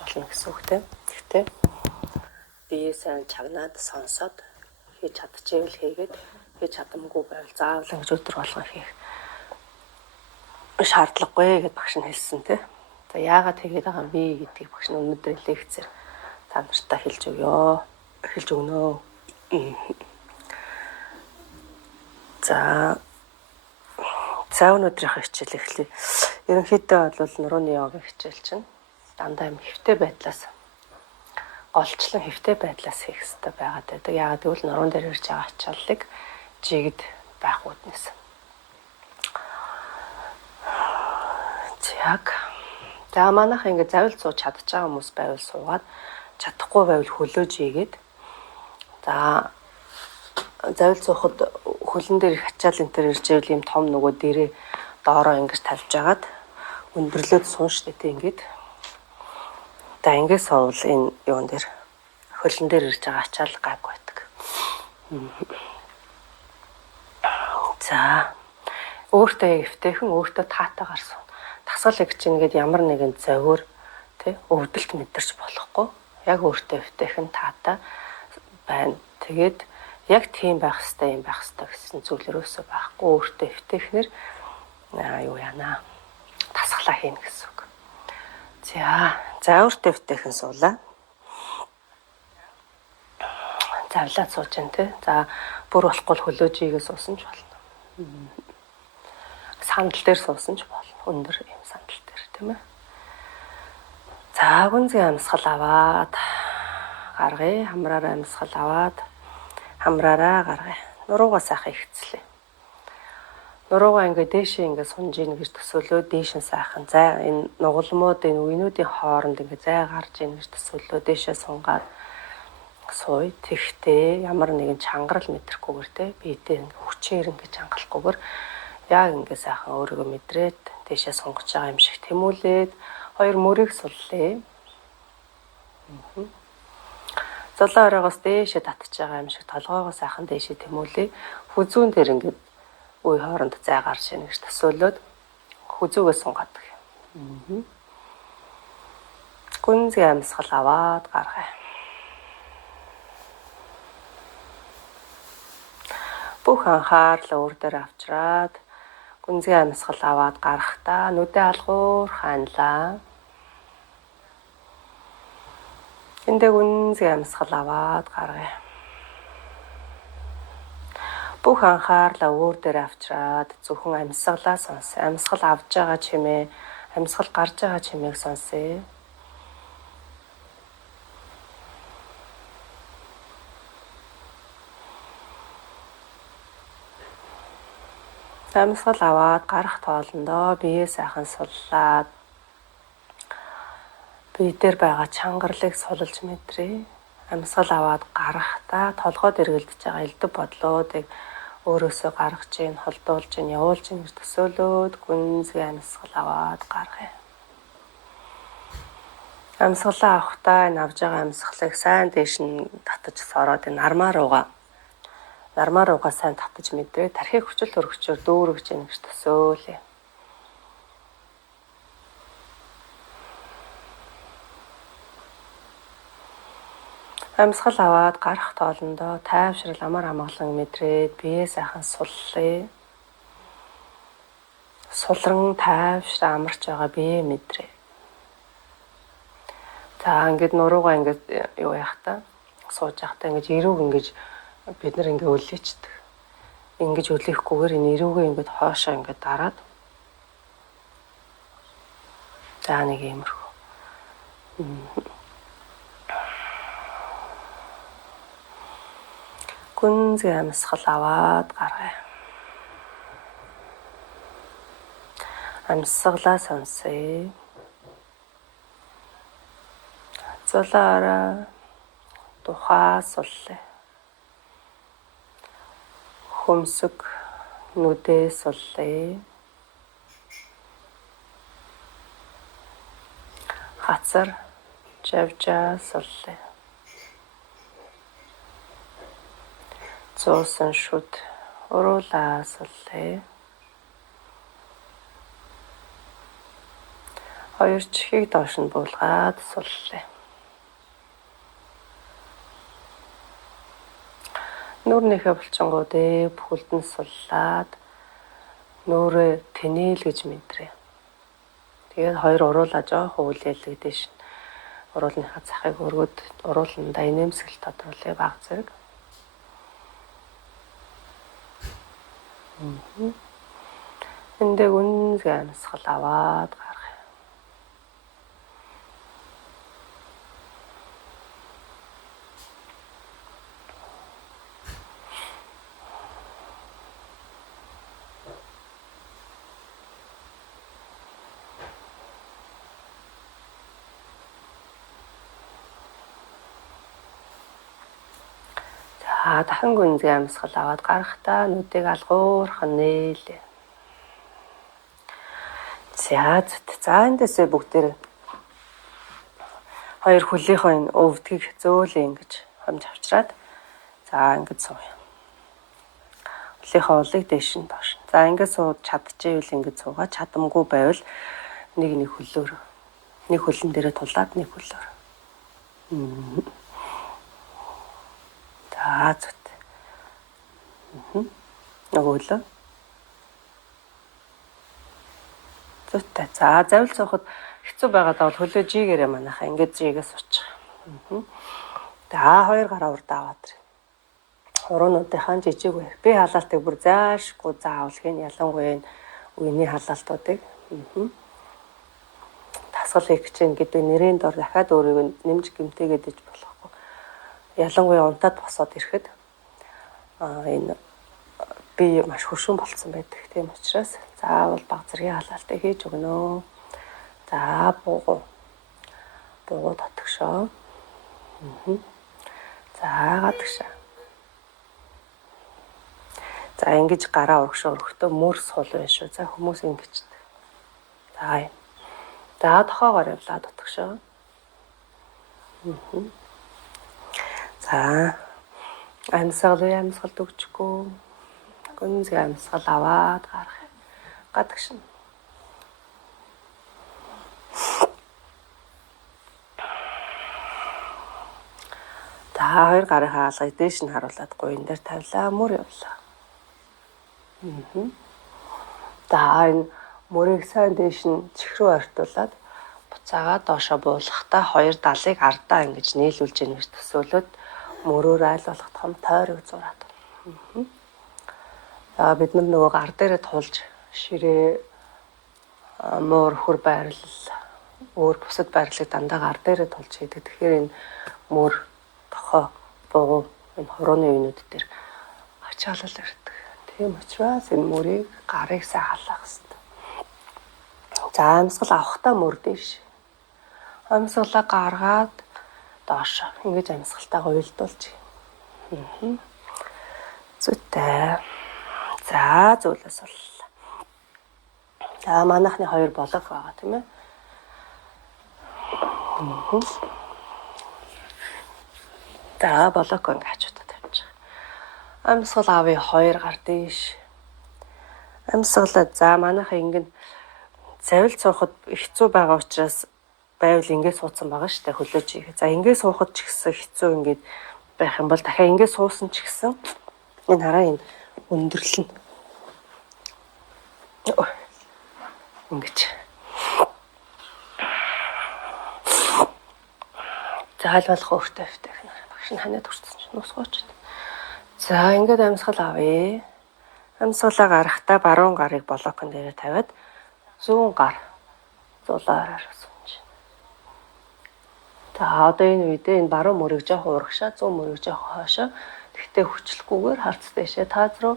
болно гэсэн үгтэй. Гэхдээ бие сайн чагнаад сонсоод хийж чадчихвэл хийгээд хийж чадамгүй байвал заавал ингэж өдөр болгон хийх шаардлагагүй гэж багш нь хэлсэн тий. За яагаад тэгээд байгаа юм бэ гэдгийг багш нь өнөөдөр лекцээр та нартай хэлж өгнө. За өнөөдрийнхөө хичээл эхлэе. Ерөнхийдөө бол нурууны йогийн хичээл чинь дандаа юм хэвтэй байдлаас голчлон хэвтэй байдлаас хийх хэрэгтэй байгаад байдаг. Яагаад гэвэл нуруунд дээр ирж байгаа ачааллыг жигд байх үүднээс. За манайх ингээд завил сууж чадчих байгаа хүмүүс байвал суугаад чадахгүй байвал хөлөөж ийгээд за завил суухад хөлн дээр их ачаал энэ төр ирж ивэл юм том нөгөө дээрээ доороо ингэж тавьж агаад өндөрлөөд суун штэ тий ингээд. За ингээд суувал энэ юун дээр хөлн дээр ирж байгаа ачаал гайг байдаг. За өөртөө яг эвтэйхэн өөртөө таатаагаар суун. Дасгал гэж ингээд ямар нэгэн зовөр тий өвдөлт мэдэрч болохгүй. Яг өөртөө эвтэйхэн таатай байна. Тэгээд яг тийм байх хэвээр гэсэн зүйлөрөөсөө байхгүй. Өөртөө эвтэйхнэр юу яана дасгалаа хийнэ гэсэн үг. За өөртөө эвтэйхэн суулаа. Завлаад сууж जैन тий. За бүр болохгүй хөлөөж ийгээ суусан ч болно. Сандал дээр суусан ч болно. Өндөр юм сандал дээр тийм ээ. За гүнзгий амьсгал аваад гаргая. Хамраараа амьсгал аваад хамраараа гаргая. Нуруугаа сайхан ихцлээ. Нуруугаа ингээд дээшээ ингээд сунж ийн гэж төсөөлөө дээшэн сайхан зай энэ нугалмууд энэ үеинүүдийн хооронд ингээд зай гарч ийн гэж төсөөлөө дээшээ сунгаад сууя. Тэгтээ ямар нэгэн чангарал мэдрахгүйгээр те биедээ хүчээр ингээд чангалахгүйгээр яг ингээд сайхан өөрийгөө мэдрээд дээшээ сунгаж байгаа юм шиг тэмүүлээд хоёр мөрийг суллаа. Золоо оройгоос дээшээ татж байгаа юм шиг толгоогоо сайхан дээшээ тэмүүлээ. Хүзүүн дээр ингээд үе хооронд зай гарч ийн гэж төсөөлөөд хүзүүгээ сунгадаг. Гүнзгий амьсгал аваад гаргая. Бүх анхаарлаа өөр дээр авчраад гүнзгий амьсгал аваад гарахдаа нүдээ алгуур ханлаа. Эндээ гүнзгий амьсгал аваад гаргая. Бүх анхаарлаа өөр дээр авчраад зөвхөн амьсгалаа сонсъё. Амьсгал авж байгаа чимээ, амьсгал гарч байгаа чимээг сонсъё. Амьсгал аваад гарах тоолондоо биеэ сайхан суллаад бие дээр байгаа чангарлыг сулж мэдрээ. Амьсгал аваад гарахдаа толгойд эргэлдэж байгаа элдв бодлоодыг өөрөөсөө гаргаж ийн, холдуулж ийн, явуулж ийн гэж төсөөлөөд гүнзгий амьсгал аваад гаргая. Амьсгалаа авахдаа энэ авж байгаа амьсгалыг сайн дээш нь татаж сороод энэ нармаа руугаа сайн татаж мэдрээ. Тархийг хүчил төрөгчөөр дүүргэж ийн гэж төсөөлье. Амьсгал аваад гарах тоолондоо тайвшрал амар амгалан мэдрээд биеэ сайхан суллаа. Сулран тайвшраа амарч байгаа биеэ мэдрээ. За ингээд нуруугаа ингээд юу яах та сууж явахдаа ингээд эрүүг ингээд бид нар ингээд өлөөчдөг. Ингэж өлөөхгүйгээр энэ эрүүгээ ингээд хоошоо ингээд дараад. За нэг иймэрхүү. Гүнзгий амьсгал аваад гаргая. Амьсгалаа сонсъё. Золоороо тухаа суллаа. Хөмсөг нүдээ суллаа. Хацар жавжаа суллаа. Зуусан шүд уруулаа суллаа. Хоёр чихийг доош нь буулгаад суллаа. Нүүрнийхээ булчингуудыг бүхэлд нь суллаад нүүрээ тэнээл гэж мэдрээ. Тэгээд хоёр уруулаа жоохон үлээлгдэж шин. Уруулныхаа цахыг өргөд урууландаа инээмсэглэл тодруулъя баг зэрэг. Эндээ үнэнгээ амьсгал аваад гаргая. За дахин гүнзгий амьсгал аваад гарахдаа нүдийг алгуурхан нээлээ. За эндээсээ бүгдээр хоёр хөлийнхөө энэ өвдгийг зөөлөө ингэж хомж авчраад за ингэж сууя. Хөлийнхөө улыг дээш нь доош. За ингэж сууд чадчихвэл ингэж суугаа. Чадамгүй байвал нэг хөлөөр нэг хөлн дээрээ тулаад нэг хөлөөр. За зүт. Нөгөөлөө. Зүттэй. За завил суухад хэцүү байгаад бол хөлөө жигээрээ манайхаа ингэж жигээс суучих. За хоёр гараа урд аваад ирээ. Уруунуудынхаа жижиг бай. Би халаалтыг бүр заашгүй заавалхын ялангуяа үений халаалтуудыг тасгал хийх гэж гэдэг нэрийн дор дахиад өөрийгөө нэмж гэмтээгээд иж болохгүй. Ялангуяа унтаад босоод ирэхэд энэ би маш хөшүүн болцсон байдаг. Тийм учраас заавал баг зэргийн халаалтыг хийж өгнө. За буугуу татгшоо. За гадагшаа. За ингэж гараа өргөхдөө мөр сул байна шүү. За хүмүүс ингэждэг. За юм. За тохоогоор явлаа татгшоо. За амьсгал өгчгөө. Гүнзгий амьсгал аваад гарах. Гадагшин. За хоёр гарынхаа алгыг дээш нь харуулад гуйн дээр тавилаа. Мөр явлаа. За энэ мөрийг сайн дээш нь чих рүү ойртуулад буцаагаа доошоо буулгахдаа хоёр далыг ардаа ингэж нийлүүлж ийн гэж төсөөлөд мөрөөр айл болох том тойрог зураад. За бид нөгөө гар дээрээ тулж ширээ муур хөр байрлал өөр бусад байрлалыг дандаа гар дээрээ тулж хийдэг. Тэгэхээр энэ мөр тохоо буугуу энэ хорооны үеүүд дээр ачаалал ирдэг. Тийм учраас энэ мөрийг гарыг сайн халаах хэрэгтэй. За амьсгал авахдаа мөр дээш. Амьсгалаа гаргаад доош ингэж амьсгалтайгаа уйлдуулж. Зүйтэй. За зүйлээс бол. За манайхны хоёр болог байгаа тийм ээ. За болог ингэ хажуудаа тавьчих. Амьсгал авъя хоёр гар дээш. Амьсгалаа за манайхаа ингэ завил суухад хэцүү байгаа учраас байвал ингэ суудсан байгаа шүү дээ хөлөөж игээ. За ингэ суухад ч гэсэн хэцүү ингэ байх юм бол дахиад ингэ суусан ч гэсэн энэ хараа энэ өндөрлөн. Ингэж. За хайлбалах өөртөө өвтэй. Багш нь ханаад хүрсэн чинь нусгооч. За ингээд амьсгал авъя. Амьсгалаа гарахдаа баруун гарыг блокон дээрээ тавиад зүүн гар зулаараар сунж. За одоо энэ үедээ энэ баруун мөрийг жоохон урагшаа, зүүн мөрийг жоохон хойшоо. Тэгтээ хүчлэхгүйгээр харц дэшээ таз руу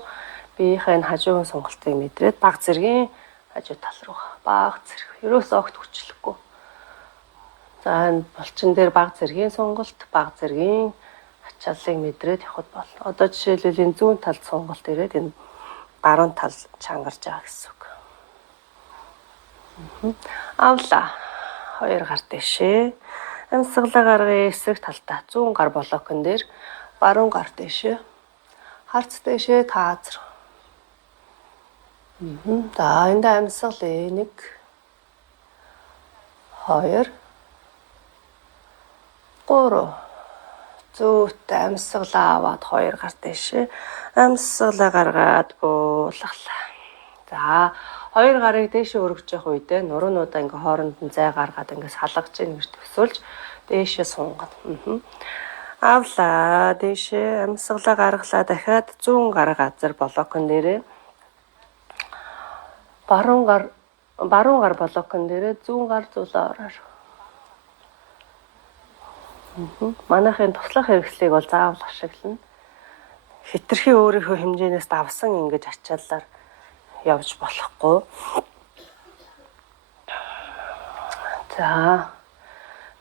биеийнхээ энэ хажуугийн сонголтыг мэдрээд баг зэргийн хажуу тал руу баг зэрэг. Ерөөсөө огт хүчлэхгүй. За энэ булчин дээр баг зэргийн сонголт, баг зэргийн ачааллыг мэдрээд явхад болно. Одоо жишээлбэл энэ зүүн талд сонголт ирээд энэ баруун тал чангарч байгаа гэсэн үг. Авлаа. Хоёр гар дэшээ. Амьсгалаа гаргая эсрэг талдаа зүүн гар блокон дээр баруун гар дэшээ. Харц дэшээ тааз руу. За энд амьсгалаа 1 2 3 зүйтэй амьсгалаа аваад 2 гар дэшээ амьсгалаа гаргаад буулгалаа. За 2 гарыг дээшээ өргөж явах үедээ нуруунуудаа ингээ хооронд нь зай гаргаад ингээ салгаж ийн гэж төсөөлж дээшээ сунгана. Авлаа дээшээ амьсгалаа гаргалаа дахиад 100 гар газар блокон дээрээ баруун гар блокон дээрээ 100 гар зулаа ороор. Манайхын туслах хэрэгслийг бол заавал ашиглана. Хитрхи өөрийнхөө хэмжээнээс давсан ингэж ачааллаар явж болохгүй. За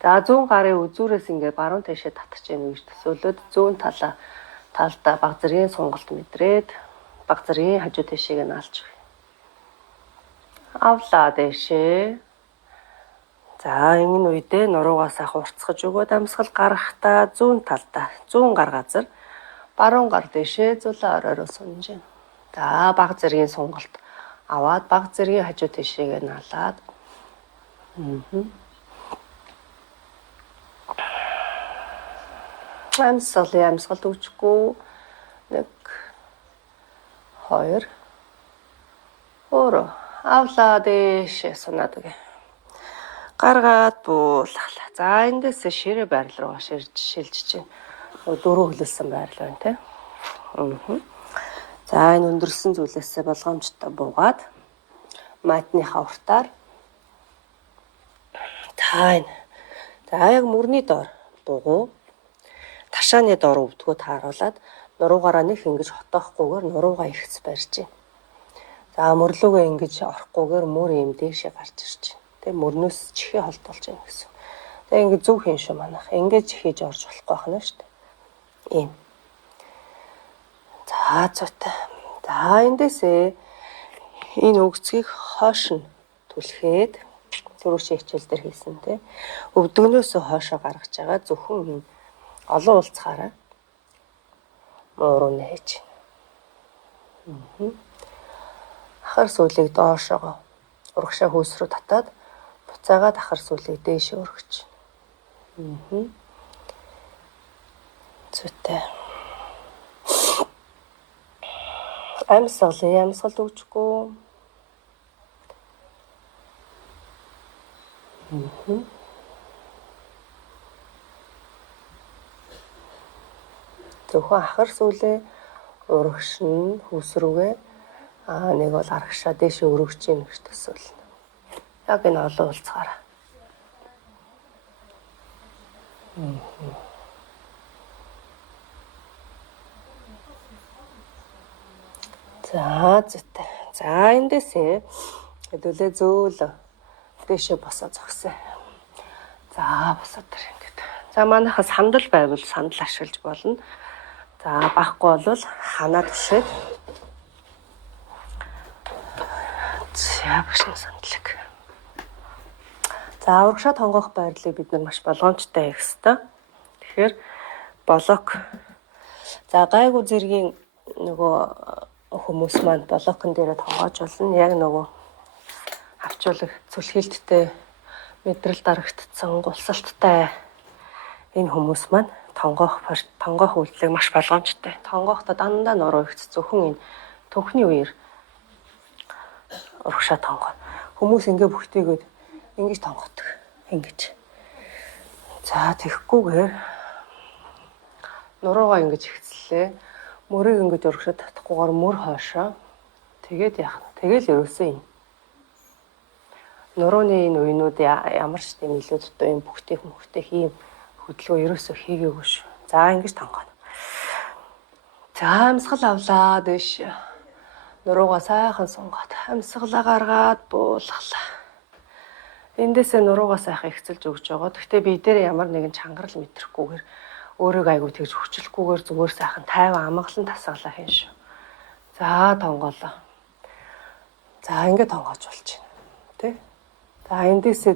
100 гарын үзүүрээс ингээд баруун тийшээ татчих гэнэ гэж төсөөлөд зүүн талдаа баг зэргийн сонголт мэдрээд баг зэргийн хажуу тийшээг нь алж өгье. Авлаа дэшээ. За энэ үедээ нуруугаасаа хурцгаж өгөөд амьсгал гаргахдаа зүүн талдаа 100 гар газар баруун гар дэшээ зулаа оройроо сунж гэнэ. За баг зэргийн сонголт аваад баг зэргийн хажуу тийшээгээ нь алаад. Амьсгалд үчгүй 1 2 3 авлаа дэшээ сунаад өгье. Гаргаад буулгалаа. За эндээс ширээ байрал руу шилжиж чинь 4 хөлөлсөн байрал байна те. За энэ өндөрсөн зүйлээсээ болгоомжтой буугаад матныхаа уртаар тайна. За яг мөрний доор дугуй ташааны доор өвдгөө тааруулаад нуруугаараа нэг ингэж хотоохгүйгээр нуруугаа эргэц барьж байна. За мөрлөөгөө ингэж орохгүйгээр мөр юм дээшээ гарч ирж байна. Тэг мөрнөөс чихээ холдуулж байна гэсэн. Тэг ингэ зөв хийн шүү манайх. Ингэж хийж орж болохгүй байна шүү дээ. Ийм. За зүйтэй. За эндээсээ энэ өгцгийг хоош нь түлхээд түрүүчийн хичээл дээр хийсэн те. Өвдгнөөс хоошоо гаргаж байгаа зөвхөн энэ олон уулцахаараа мууруу нээж. Ахар сүүлийг доошоо урагшаа хөөс рүү татаад буцаагаад ахар сүүлийг дээшээ өргөж. Зүйтэй. Амьсгал өгчгүй. Зөвхөн ахар сүүлээ урагш нь хөөс рүүгээ нэг бол арагшаа дээшээ өргөж ийн гэж төсөөлнө. Яг энэ олон уулцгаараа. За зүйтэй. За эндээсээ хэдүүлээ зөөл дээшээ босоо зогсоо. За босоо тэр ингээд. За манайхаа сандал байвал сандал ашиглаж болно. За багхгүй бол ханаа тушээд. За бушин сандлаг. За урагшаа тонгоох байрлалыг бид нар маш болгоомжтой хийх ёстой. Тэгэхээр блок. За гайгүй зэргийн нөгөө хүмүүс маань блокон дээр тонгоож болно. Яг нөгөө авчуулах цүлхээлттэй мэдрэл дарагдсан гулсалттай энэ хүмүүс маань тонгоох үйлдэлийг маш болгоомжтой. Тонгоохтой дандаа нуруу ихц зөвхөн энэ төгхний үеэр урагшаа тонгоо. Хүмүүс ингээ бүгтийгээд ингэж тонгодог. Ингэж. За тэгхгүйгээр нуруугаа ингэж ихцлээ. Мөрийг ингэж урагшаа татахгүйгээр мөр хоошоо. Тэгээд яах вэ? Тэгэл ерөөсөө юм. Нурууны энэ уйнууд ямар ч тийм илүү дутуу юм бүгтэх ийм хөдөлгөөн ерөөсөө хийгээгүй шүү. За ингэж тонгоно. За амьсгал авлаа дэш. Нуруугаа сайхан сунгаад амьсгалаа гаргаад буулгалаа. Эндээсээ нуруугаа сайхан ихцэлж өгч байгаа. Гэхдээ би дээр ямар нэгэн чангарал мэтрахгүйгээр өөрийгөө айгуу тэгж хүчлэхгүйгээр зүгээр сайхан тайван амгалан тасгалаа хийн шүү. За тонголоо. За ингэ тонгоож болж байна. Тэ? За эндээсээ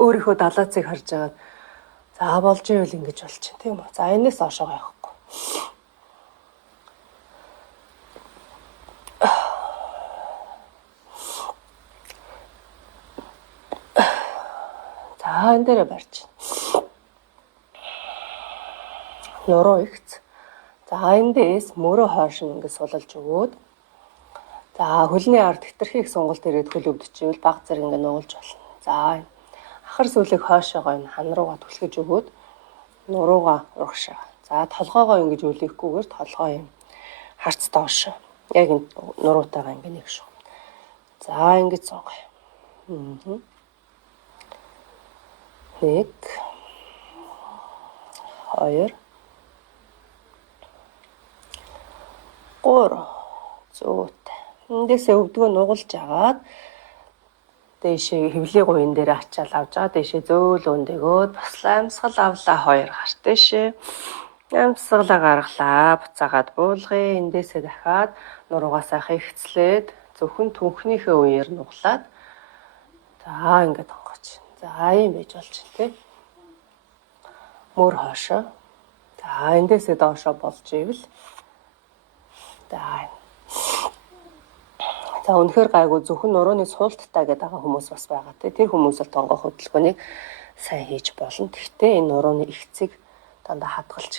өөрийнхөө далаацыг харж агаад за болж ивэл ингэж болж байна тийм үү. За энэс оошоо явахгүй. За энэ дээрээ барьж байна. Нуруу ихц. За эндээс мөрөө хойш нь ингээд сулалж өгөөд. За хөлний ард хэтэрхий их сонголт ирээд хөл өвдөчихвэл баг зэрэг ингээд нуулж болно. За ахар сүлийг хойшоогоо энэ хан руугаа түлхэж өгөөд нуруугаа урагшаа. За толгоогоо ингэж үлээхгүйгээр толгоо юм харц доош. Яг энэ нуруутайгаа ингэ нэг шүү. За ингэж сонгоё. 1 2 3 зүйтэй. Эндээсээ өвдгөө нугалж агаад дээшээ хөвлийн гуйн дээр ачаал авч байгаа. Дээшээ зөөлөн дэгөөд буслаа амьсгал авлаа 2 гарт дээшээ. Амьсгалаа гаргалаа. Буцаагаад буулгая. Эндээсээ дахиад нуруугаа сайхан ихцлээд зөвхөн түнхнийхээ үеэр нуглаад за ингээд онгооч. За ийм байж болж байна тий. Мөр хоошоо. За эндээсээ доошоо болж ивэл за үнэхээр гайгүй зөвхөн нурууны суулттай гэдэг байгаа хүмүүс бас байгаа тий. Тэр хүмүүс л тонгоо хөдөлгөөнийг сайн хийж болно. Гэхдээ энэ нурууны ихцийг дандаа хадгалж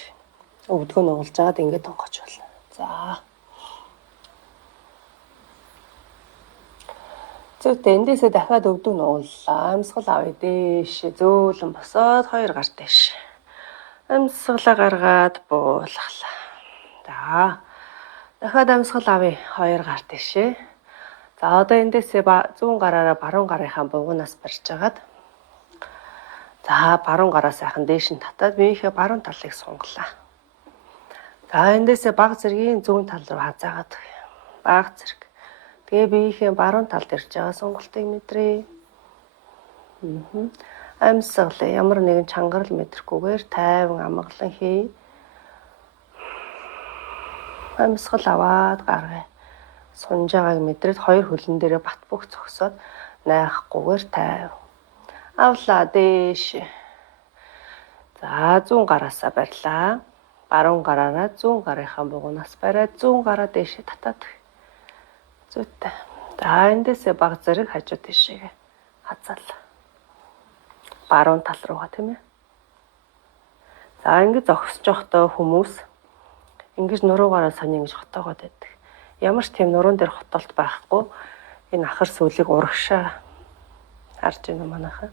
өвдгөө нугалж агаад ингээд тонгооч болно. За. Зүйтэй эндээсээ дахиад өвдөг нугаллаа. Амьсгал авъя дээш. Зөөлөн босоод 2 гарт дээш. Амьсгалаа гаргаад буулгалаа. За. Дахиад амьсгал авъя 2 гарт дээшээ. За одоо эндээсээ 100 гараараа баруун гарынхаа бугуунаас барьж агаад за баруун гараа сайхан дээш нь татаад биеийнхээ баруун талыг сунгалаа. За эндээсээ баг зэргийн зүүн тал руу хазаагаад баг зэрэг. Тэгээ биеийнхээ баруун талд ирж байгаа сунгалтыг мэдрээ. Амьсгалаа ямар нэгэн чангарал мэдрэхгүйгээр тайван амгалан хий. Амьсгал аваад гаргая. Сунж байгааг мэдрээд 2 хөлн дээрээ бат бөх зогсоод найхахгүйгээр тайв. Авлаа дээш. За 100 гараасаа барьлаа. Баруун гараараа 100 гарынхаа бугуунаас бариад 100 гараа дээшээ татаад. Зүйтэй. За эндээсээ баг зэрэг хажуу тийшээ хазаалаа. Баруун тал руугаа тийм ээ. За ингэж зогсож явахдаа хүмүүс ингэж нуруугаараа сони ингэж хотоогоод байдаг. Ямар ч тийм нуруунд дээр хотолт байхгүй. Энэ ахар сүлийг урагшаа харж байна манайхаа.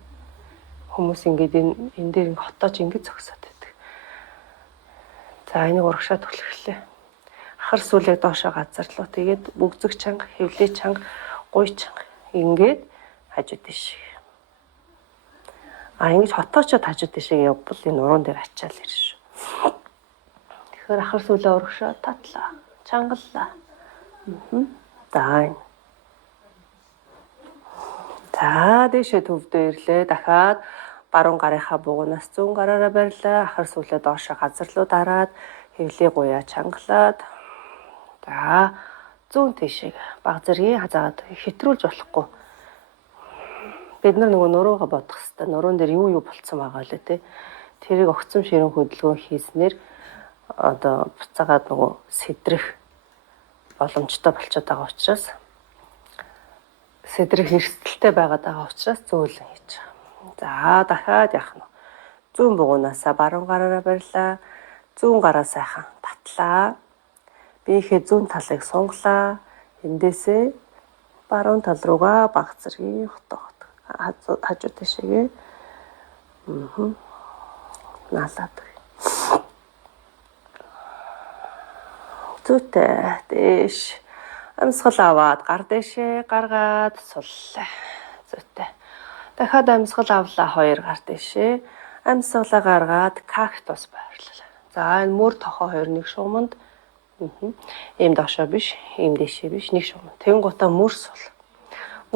Хүмүүс ингэж энэ дээр ингэ хотоож ингэж зогсоод байдаг. За энийг урагшаа түлхлээ. Ахар сүлийг доошоо газарлуу. Тэгээд бүгзэг чанга, хөвлөө чанга, гуй чанга ингээд хажуу тийш. Ингэж хотоочод хажуу тийшээ явбал энэ нуруун дээр ачаал ирж шүү. Тэгэхээр ахар сүлээ урагшаа татлаа. Чангаллаа. За дээшээ төвдөө ирлээ. Дахиад баруун гарынхаа бугуунаас 100 гараараа барьлаа. Ахар сүлээ доошоо газарлуу дараад хөвлөө гуяа чангалаад. За зүүн тийшээ баг зэргийн хазаагаад хэтрүүлж болохгүй. Бид нөгөө нуруугаа бодох хэвээр. Нуруун дээр юу болцсон байгаа лээ те. Тэрийг огцом ширэн хөдөлгөөн хийснээр одоо буцаагаад нөгөө сэдрэх боломжтой болчиход байгаа учраас сэдрэх эрсдэлтэй байгаад байгаа учраас зөөлөн хийж байгаа. За дахиад яах нь. Зүүн бугуунаасаа баруун гараараа барьлаа. Зүүн гараа сайхан татлаа. Биеийнхээ зүүн талыг сунглаа. Эндээсээ баруун тал руугаа баг зэргийн хотоогод хажуу тийшээгээ наалаад. Зүйтэй дээш. Амьсгал аваад гар дээшээ гаргаад суллаа. Зүйтэй. Дахиад амьсгал авлаа 2 гар дээшээ. Амьсгалаа гаргаад кактус байрлалаа. За энэ мөр тохоо 2 нэг шугамд ийм доошоо биш, ийм дээшээ биш, нэг шугам. Тэнгуутаа мөр сул.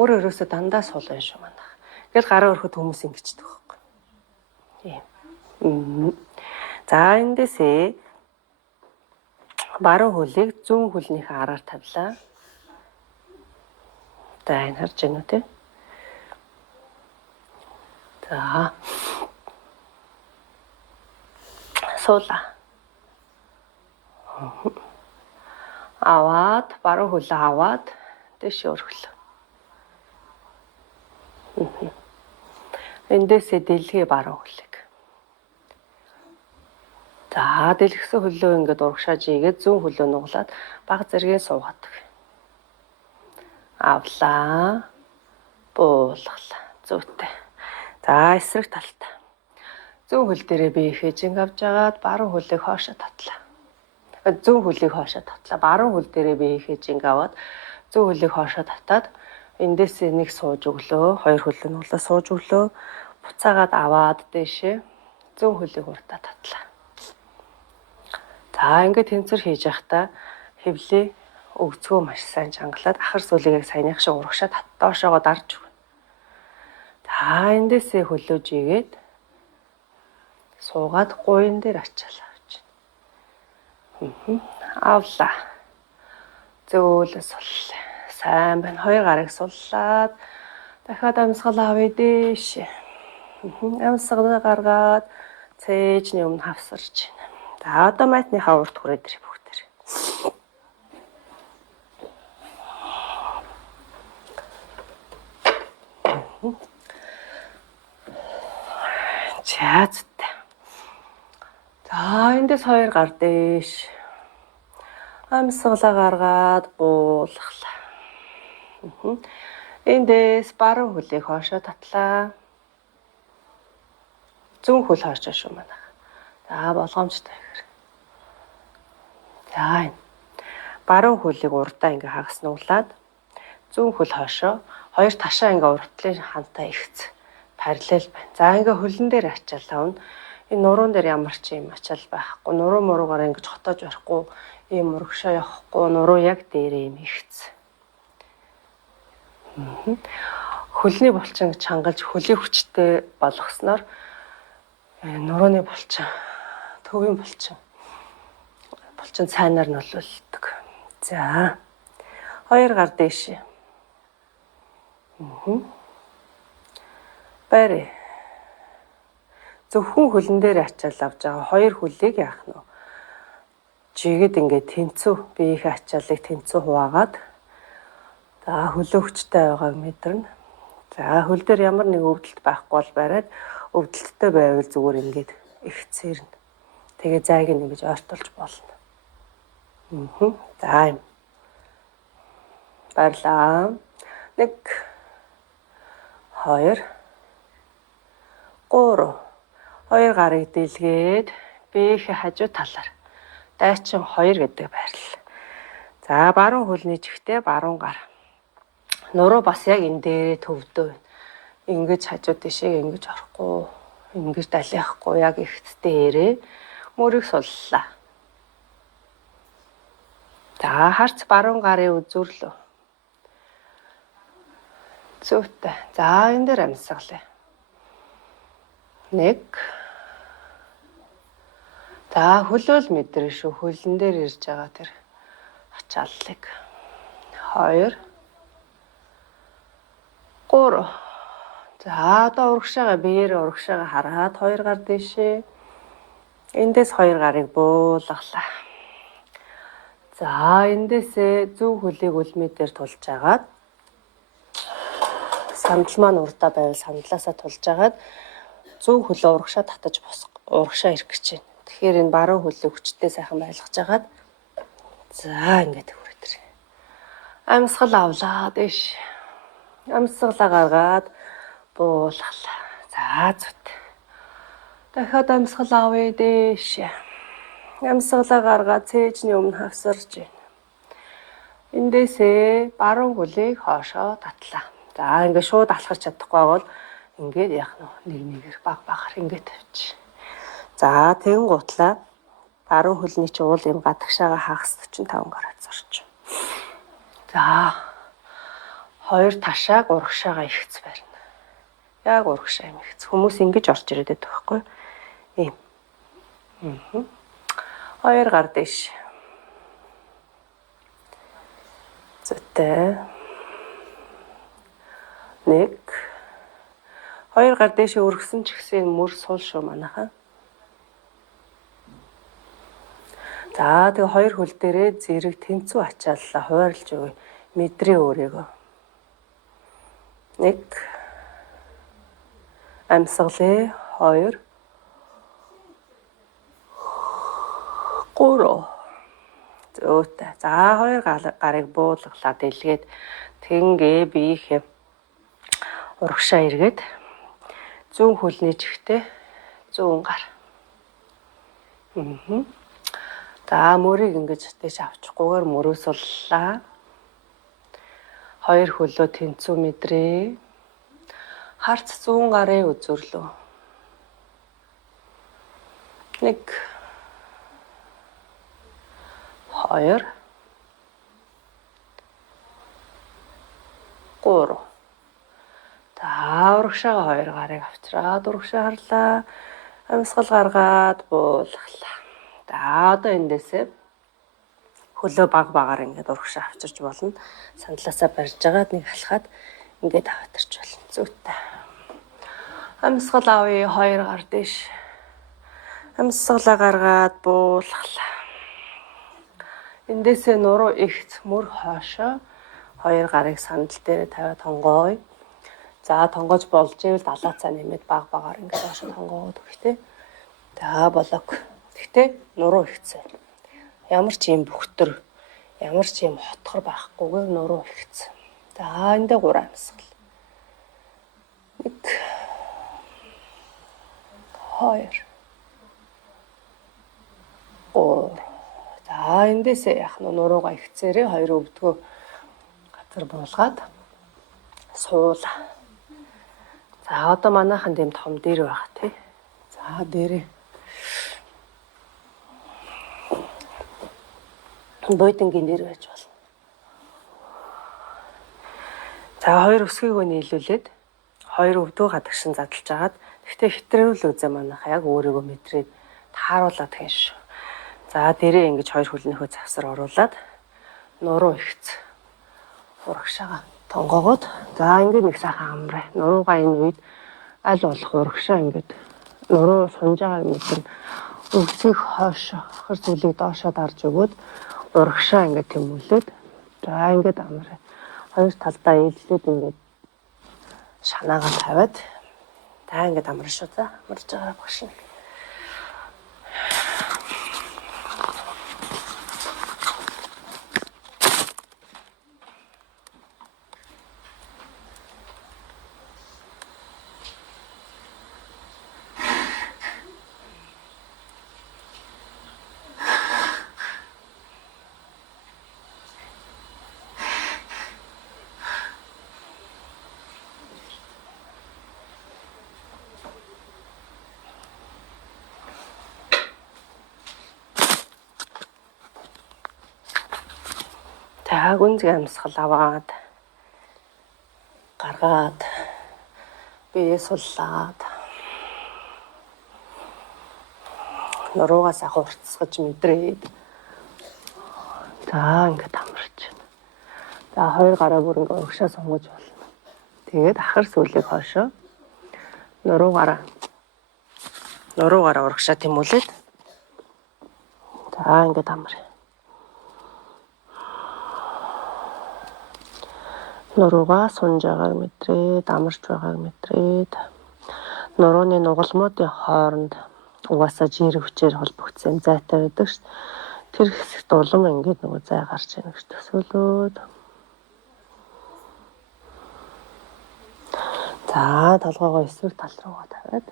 Мөр өрөөсөө дандаа сул энэ шүү манайх. Тэгэл гараа өрхөд хүмүүс ингэждэг байхгүй. Ийм. За эндээсээ баруун хөлийг зүүн хөлнийхээ араар тавилаа. За энэ харж байна уу те? За. Суула. Аваад баруун хөлөө аваад дэш өргөл. Эндээсээ дэлгээ баруун хөлөг. За дэлгэсэн хөлөө ингээд урагшааж ийгээд зүүн хөлөө нуглаад бага зэргийн суугадаг. Авлаа. Буулгалаа. Зүйтэй. За эсрэг талд. Зүүн хөл дээрээ бие хээжинг авч агаад баруун хөлийг хоошоо татлаа. Зүүн хөлийг хоошоо татлаа. Баруун хөл дээрээ бие хээжинг аваад зүүн хөлийг хоошоо татаад эндээсээ нэг сууж өглөө, хоёр хөлөө нуглаа сууж өглөө. Буцаагаад аваад дээшээ зүүн хөлийг урдаа татлаа. За ингээд тэнцвэр хийж явахдаа хевлээ өвцгөө маш сайн чангалаад ахар сүлийг яг саяных шиг урагшаа доошоогоо дарж өгнө. За эндээсээ хөлөөж игээд суугаад гуйн дээр ачаалаа гэж. Авлаа. Зөөлөн суллаа. Сайн байна. Хоёр гарыг суллаад дахиад амьсгал авъя дээш. Амьсгалаа гаргаад цээжний өмнө хавсарч байна. За одоо майтныхаа урд хүрээд ирэх бүгдээр. Чаацтай. За эндээс хоёр гар дээш. Амьсгалаа гаргаад буулгалаа. Эндээс баруун хөлийг хоошоо татлаа. Зүүн хөл хоошоо шүү манайх. За болгоомжтой ихэр. За энэ баруун хөлийг урдаа ингээ хагаснуулаад зүүн хөл хоошоо хоёр ташаа ингээ уртлын хантай ихц параллел байна. За ингээ хөлн дээр ачаалаа. Энэ нуруунд дээр ямар ч юм ачаал байхгүй. Нуруу муруугаар ингэж хотоож барихгүй, ийм урагшаа явахгүй, нуруу яг дээрээ юм ихц. Хөлний булчин чангалж хөлийг хүчтэй болгосноор нурууны булчин, төвийн булчин цайнаар нь олуулдаг. За. Хоёр гар дээш. Барь. Зөвхөн хөлн дээр ачаал авч байгаа хоёр хөлийг яах нь вэ? Жигэд ингээд тэнцүү биеийнхээ ачаалыг тэнцүү хуваагаад за хөлөө хүчтэй байгааг мэдэрнэ. За хөл дээр ямар нэг өвдөлт байхгүй бол бариад өвдөлттэй байвал зүгээр ингээд ихцээрнэ. Тэгээ зайг нь ингэж ойртуулж болно. За юм. Баярлаа. 1 2 3 Хоёр гарыг дэлгээд биеийнхээ хажуу талаар дайчин 2 гэдэг байрлал. За баруун хөлний чихтэй баруун гар. Нуруу бас яг энэ дээрээ төвдөө байна. Ингэж хажуу тишээ ингэж орохгүй, ингэж далиахгүй яг ихт дээрээ мөрийг суллаа. За харц баруун гарын үзүүрлөө. Зүйтэй. За энэ дээр амьсгалаа. 1 За хөлөөл мэдрээ шүү. Хөлн дээр ирж байгаа тэр ачааллыг. 2 3 За одоо урагшаага биеэр урагшаага хараад 2 гар дэшээ. Эндээс 2 гарыг буулгалаа. За эндээсээ зүүн хөлийг үлмээ дээр тулж агаад сандал маань урдаа байвал сандлаасаа тулж агаад зүүн хөлөө урагшаа татаж урагшаа ирэх гэж байна. Тэгэхээр энэ баруун хөлийг хүчтэй сайхан байлгаж агаад за ингэж хүрээд ирээ. Амьсгал авлаа дэш. Амьсгалаа гаргаад буулгалаа. За зүт. Дахиад амьсгал авъя дэш. Амьсгалаа гаргаад цээжний өмнө хавсарч байна. Эндээсээ баруун хөлийг хоошоо татлаа. За ингээд шууд алхаж чадахгүй бол ингээд яах нь нэгээр баг багаар ингээд тавьчих. За тэгэн гутлаа баруун хөлний чи уул юм гадагшаага хагас 45 градус орчим. За 2 ташааг урагшаага ихц барина. Яг урагшаа юм ихц. Хүмүүс ингэж орж ирээд байдаг байхгүй юу? Ийм. 2 гар дэш. Зөтэй. 1 2 гар дэше өргөсөн ч гэсэн мөр суул шүү манайхаа. За тэгээ 2 хөл дээрээ зэрэг тэнцүү ачааллаа хуваарлж өгье. Мэдрээ өөрийгөө. 1 Амьсгалын 2 3 зөөтэй. За 2 гарыг буулгалаад илгээд тэнгээ биеийнхээ урагшаа эргээд зүүн хөлний чихтэй зүүн гар. За мөрийг ингэж дэш авчихгүйгээр мөрөө суллаа. 2 хөлөө тэнцүү мэдрээ. Харц зүүн гарын үзүрлөө. 1 2 3. За урагшаага 2 гарыг авчраад урагшаа харлаа. Амьсгал гаргаад буулгалаа. За одоо эндээсээ хөлөө багаар ингээд урагшаа авчирч болно. Сандлаасаа барьж агаад нэг халахад ингээд авчирч болно. Зүйтэй. Амьсгал авъя 2 гар дэш. Амьсгалаа гаргаад буулгалаа. Эндээсээ нуруу ихц мөр хоошоо 2 гарыг сандал дээр тавиад тонгооё. За тонгоож болж ивэл далаацаа нэмээд багаар ингээд хоошоо тонгоогоод өгөхтэй. За болог. Гэхдээ нуруу ихцээ. Ямар ч юм бөхтөр, ямар ч юм хотгор байхгүйгээр нуруу ихцээ. За эндээ 3 амьсгал. 1 2 3. За эндээсээ яах нь нуруугаа ихцээрээ 2 өвдгөө газар буулгаад суулаа. За одоо манайхан дэм том дээр байгаа тий. За дээрээ бойдингийн дээр байж болно. За 2 өсгийгөө нийлүүлээд 2 өвдгөө гадагшин задлж агаад гэхдээ хэтрүүл үзээ манайха яг өөрийгөө мэдрээд тааруулаад хэнш. За дээрээ ингэж 2 хөлнийхөө завсар оруулаад нуруу ихц урагшаага тонгоогоод за ингээд нэг сайхан амраа. Нуруугаа энэ үед аль болох урагшаа ингээд нуруу сунж байгааг мэдэн өвцгийг хоошоо хөр зүйлийг доошоо дарж өгөөд урагшаа ингээд тэмүүлээд за ингээд амраа. 2 талдаа ээлжлээд ингээд шанаагаа тавиад за ингээд амраа шүү. За амарч байгаа багш. За гүнзгий амьсгал аваад гаргаад бие суллаад нуруугаас ахуй уртсгаж мэдрээд за ингээд амарч байна. За 2 гараа бүр ингээд урагшаа сонгож болно. Тэгээд ахар сүүлийг хоошоо нуруугаараа урагшаа тэмүүлээд за ингээд амар. Нуруугаа сунж байгааг мэдрээд амарч байгааг мэдрээд нурууны нугалмуудын хооронд угаасаа жир хүчээр холбогдсон зайтай байдаг ш. Тэр хэсэгт улам ингээд нөгөө зай гарч ийн гэж төсөөлөөд за толгоогоо эсрэг тал руугаа тавиад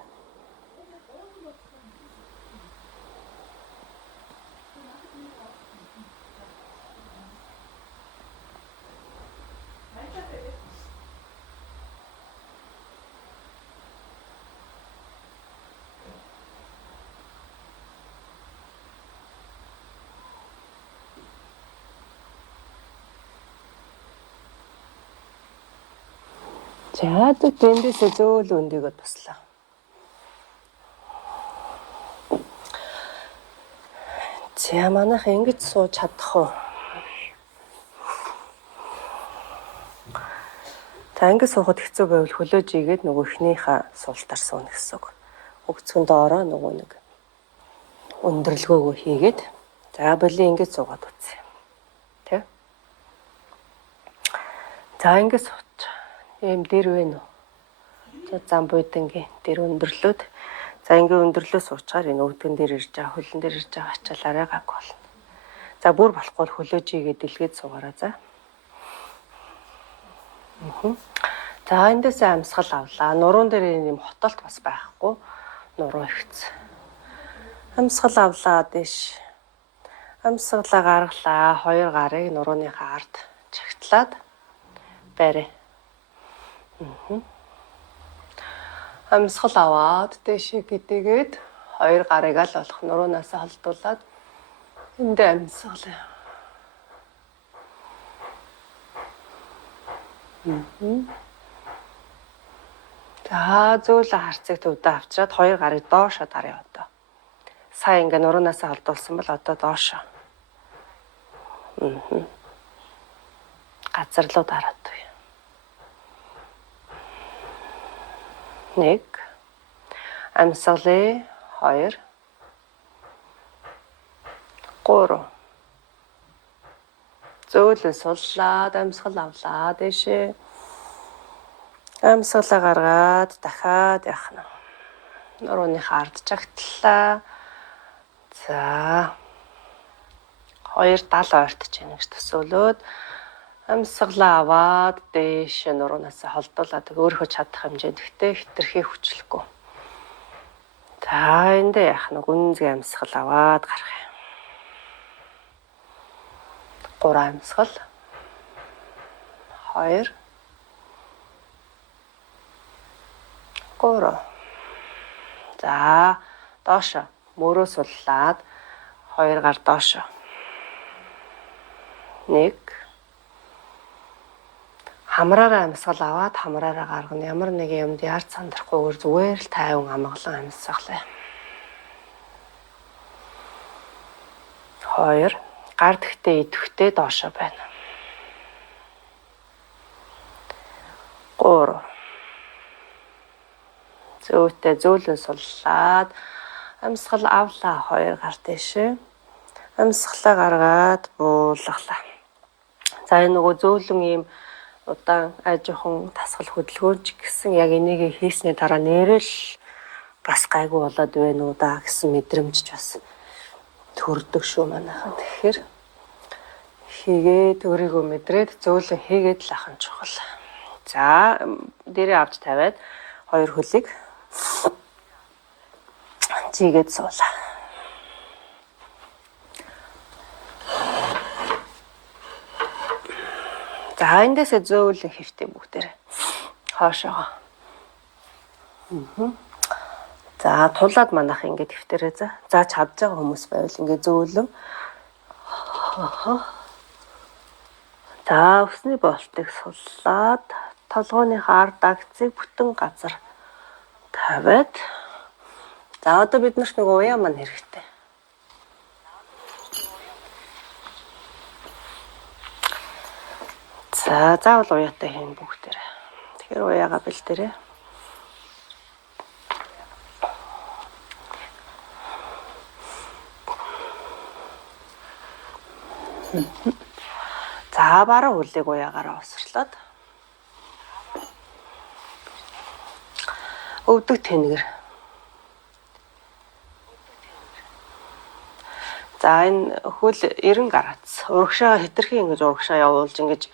за тэндээсээ зөөл өндөгөө туслаа. За манайх ингэж сууж чадах уу? За ингэж суухад хэцүү байвал хөлөө жигээд нөгөө ихнийхээ суултаар сууна гэсэн үг. Өгцгөн доороо нөгөө нэг өндөрлгөөгөө хийгээд за боли ингэж суугаад үтсэ. Тэ? За ингэж сууч. Ийм дээр вэ нөө. зам буйдангийн дээр өндөрлөөд за ингээ өндөрлөө суучаар энэ өвдгөн дээр ирж байгаа хөлн дээр ирж байгаа ачаал арай гаг болно. За бүр болохгүй хөлөөжигээ дэлгээд суугаараа за. За эндээсээ амьсгал авлаа. Нуруунд дээр юм хотолт бас байхгүй. Нуруу ихц. Амьсгал авлаа дэш. Амьсгалаа гаргалаа. Хоёр гарыг нурууныхаа ард чагтлаад барь. Амьсгал аваад дэшээ гэдээгээд хоёр гарыг аль болох нуруунаас холдуулаад эндээ амьсгал. За зөөлө харцыг төвдөө авчираад хоёр гарыг доошоо даръя одоо. Сая ингээ нуруунаас холдуулсан бол одоо доошоо. Газар руу дараад байна. 1 амьсгалын 2 3 зөөлөн суллаад амьсгал авлаа дэшээ. Амьсгалаа гаргаад дахиад явах нь. Нурууныхаа ард чагтлаа. За 270 ойртож ийн гэж төсөөлөөд амьсгалаа аваад дээш нуруунаас холдуулаад өөрөө чадах хэмжээнд ихтэй хитрхи хүчлэхгүй. За эндээ яах нь гүнзгий амьсгал аваад гарах юм. 3 амьсгал 2 3 за доошо мөрөө суллаад 2 гар доошо 1 хамраараа амьсгал аваад хамраараа гаргана. Ямар нэгэн юмд яарч сандрахгүйгээр зүгээр л тайван амгалан амьсгалаа. 2 гар тэгтээ идэвхтэй доошо байна. 3 зөөтэй зөөлөн суллаад амьсгал авлаа 2 гар дэшээ. Амьсгалаа гаргаад буулгалаа. За энэ нөгөө зөөлөн ийм удаан ажихан тасгал хөдөлгөөнч гэсэн яг энийг хийсний дараа нэрэл бас гайгүй болоод байна уу да гэсэн мэдрэмж бас төрдөг шүү манайхан. Тэгэхээр хийгээд өөрийгөө мэдрээд зөөлөн хийгээд л ахын чухал. За дээрээ авч тавиад 2 хөлийг зигээд суулаа. За эндээсээ зөөлөн хөвтэй бүгдээр хоошоо. За тулаад манайх ингээд дэвтэрээ за. За чадж байгаа хүмүүс байвал ингээд зөөлөн. За өсний болтыг суллаад толгойнхаа ард агцыг бүтэн газар тавиад за одоо бид нарт нөгөө уяа маань хэрэгтэй. За заавал уяатай хийн бүгдээрээ. Тэгэхээр уяагаа бэлдээрээ. За баруун хөлийг уяагаараа усрлаад өвдөг тэнгэр. За энэ хөл 90 градус. Урагшаа хэтэрхий ингэж урагшаа явуулж ингэж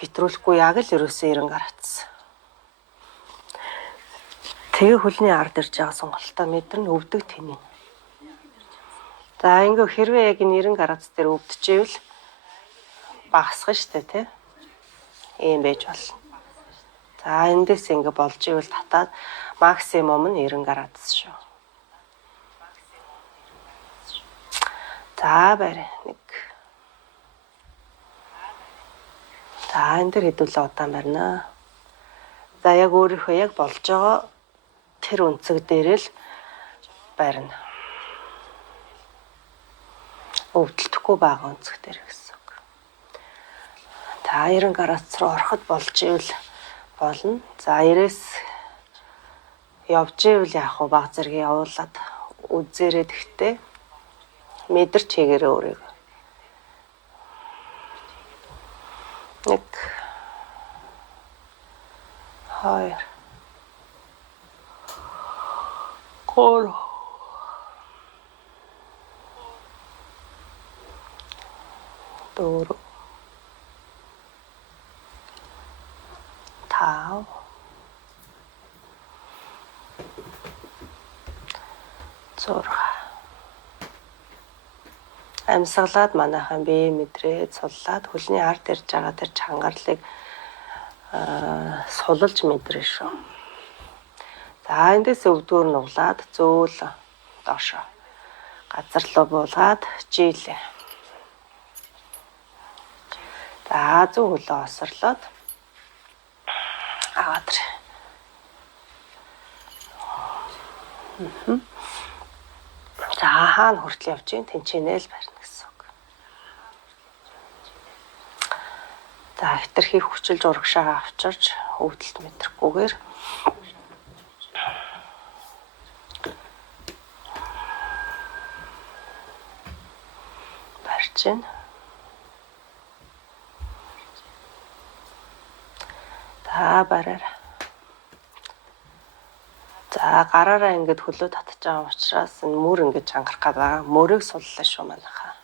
хэтрүүлэхгүй яг л ерөөсөө 90 градус. Тэгээ хөлний ард ирж байгаа сонголтоо мэдэрнэ өвдөг тэний. За ингээ хэрвээ яг энэ 90 градус дээр өвдөжээвэл багасгах штэ тий. Ийм байж болно. За эндээс ингээ болж ивэл татаад максимум нь 90 градус шүү. За барь 1. За энэ дэр хэдүүлээ удаан барина. За яг өөрийнхөө яг болж байгаа тэр өнцөг дээр л барина. Өвдөлтөхгүй байгаа өнцөг дээр гэсэн үг. За 90 градус руу ороход болж ивэл болно. За 90-с явж ивэл яах вэ? Баг зэрэг явуулаад үзээрэй гэхдээ мэдэрч хийгээрэй өөрийгөө. 1 2 4 4 5 6 амьсгалаад манайхан бие мэдрээд суллаад хөлний ард ирж байгаа тэр чангарлыг сулж мэдрэн шүү. За эндээс өвдгөр нуглаад зөөл доошо газар руу буулгаад жилээ. За зүү хөлөө осорлоод аваад ир. За хаана хүртэл явж гин тэнцэнэл барьна гэсэн үг. За хитрхи хүчилж урагшаага авчирч өвдөлт мэдрахгүйгээр барьж гин. За бариараа. За гараараа ингэж хөлөө татж байгаа учраас энэ мөр ингэж чангарах гэдэг. Мөрийг суллаа шүү манайхаа.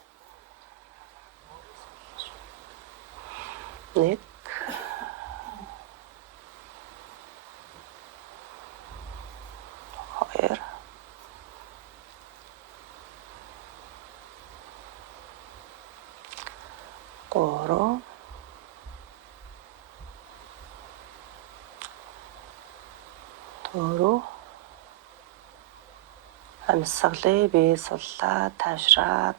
1 2 3 4 амьсгалыг бие суллаад тавшраад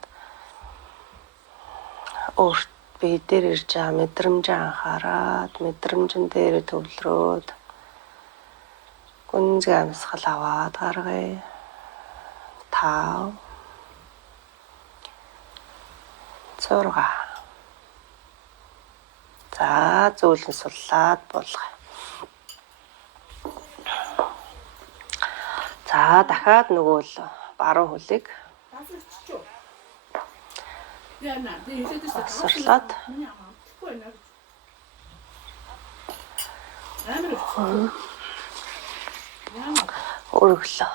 өөрт бие дээр ирж байгаа мэдрэмжээ анхаарад мэдрэмжэн дээр төвлөрөөд гүнзгий амьсгал аваад гаргая. 5 6 За зөөлөн суллаад болгоё. За дахиад нөгөө л баруун хөлийг осорлоод өргөлөө.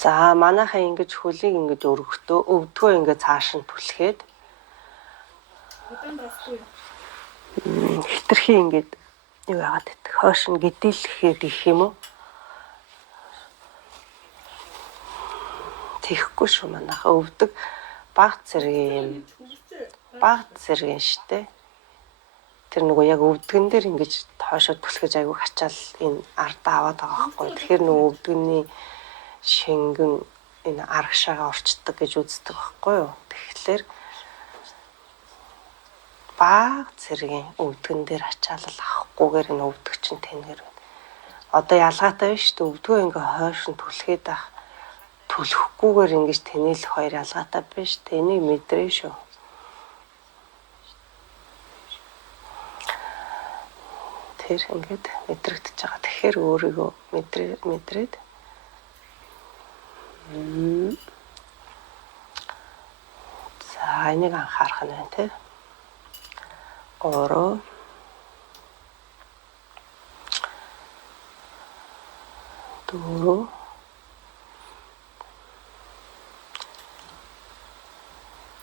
За манайхаа ингэж хөлийг ингэж өргөхдөө өвдгөө ингэж цааш нь түлхээд хитрхи ингэж юу яагаад гэдэг хойш нь гэдэлхэхэд их юм уу? Тэхгүй шүү манайхаа өвдөг баг зэрэг штэ. Тэр нөгөө яг өвдгөн дээр ингэж хоошоо түлхэж аягүй хачаал энэ ардаа аваад байгаа байхгүй. Тэгэхээр нөгөө өвдгөний шингэн энэ аргашаага орчдөг гэж үздэг байхгүй юу? Тэгэхээр баг зэргийн өвдгөн дээр ачаалал авахгүйгээр энэ өвдөг чинь тэнгэр байна. Одоо ялгаатай байна шүү дээ. Өвдгөө ингээ хойш нь түлхээд ах. Түлхэхгүйгээр ингэж тэнэлэх хоёр ялгаатай байна шүү дээ. Энийг мэдрээ шүү. Тэр ингээд мэдрэгдэж байгаа. Тэгэхээр өөрийгөө мэдрээд За энийг анхаарах нь байна тий. 3 4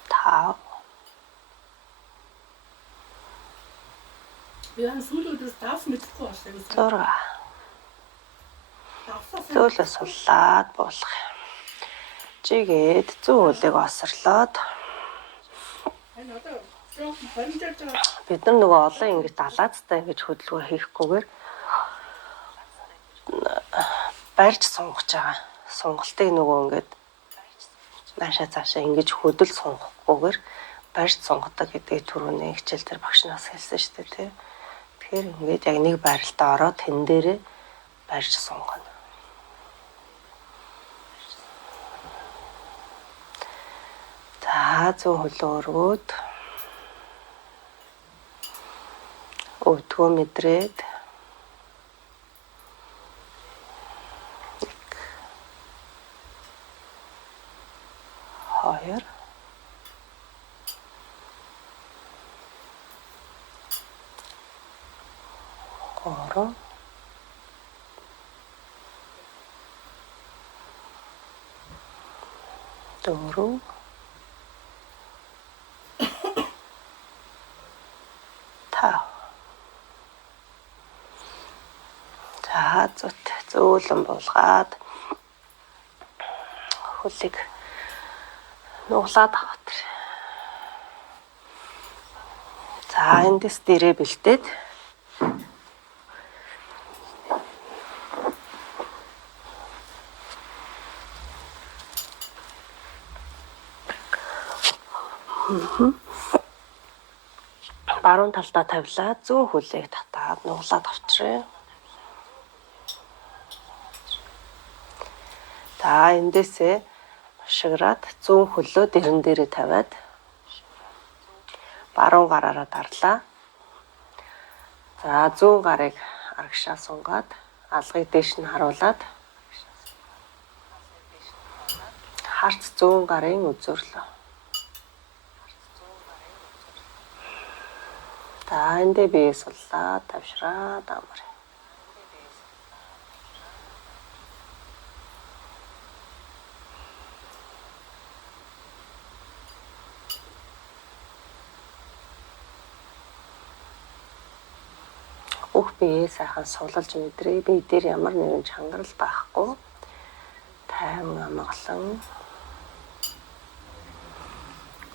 5 Яан сүүлүүдээс давс мэдэхгүй болчихсон. 6 зөөлөө суллаад буулгах. Жигээд зүү хөлийг осорлоод бид нар нөгөө олон ингэж далаацтай ингэж хөдөлгөөр хийхгүйгээр барьж сунгаж байгаа. Сунгалтыг нөгөө ингэж наашаа цаашаа ингэж хөдөл сунгахгүйгээр барьж сунгадаг гэдгийг түрүүний хичээл дээр багш нас хэлсэн шүү дээ тий. Тэгэхээр ингэж яг нэг байралтаа ороод тэн дээрээ барьж сунгана. За зүү хөлөө өргөөд өвдгөө мэдрээд 2 3 4 5. За зөөлөн буулгаад хөлийг нуглаад авах. За эндээс дээрээ бэлдээд баруун талдаа тавилаад зүүн хөлийг татаад нуглаад авчрээ. За эндээсээ шиграад зүүн хөлөө дэрэн дээрээ тавиад баруун гараараа дарлаа. За зүүн гарыг арагшаа сунгаад алгыг дээш нь харуулад харц зүүн гарын үзүүрлөө. За эндээ бие суллаа, тавшраад амар. Бүх биеэ сайхан сулалж мэдрээ. Бие дээр ямар нэгэн чангарал байхгүй. Тайван амгалан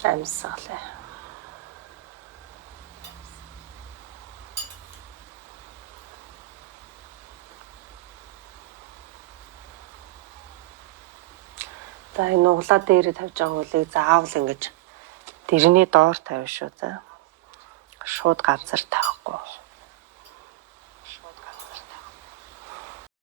амьсгалаа. За энэ нуглаа дээр тавьж байгаа хөлийг заавал ингэж дэрний доор тавина шүү. За шууд газар тавихгүй.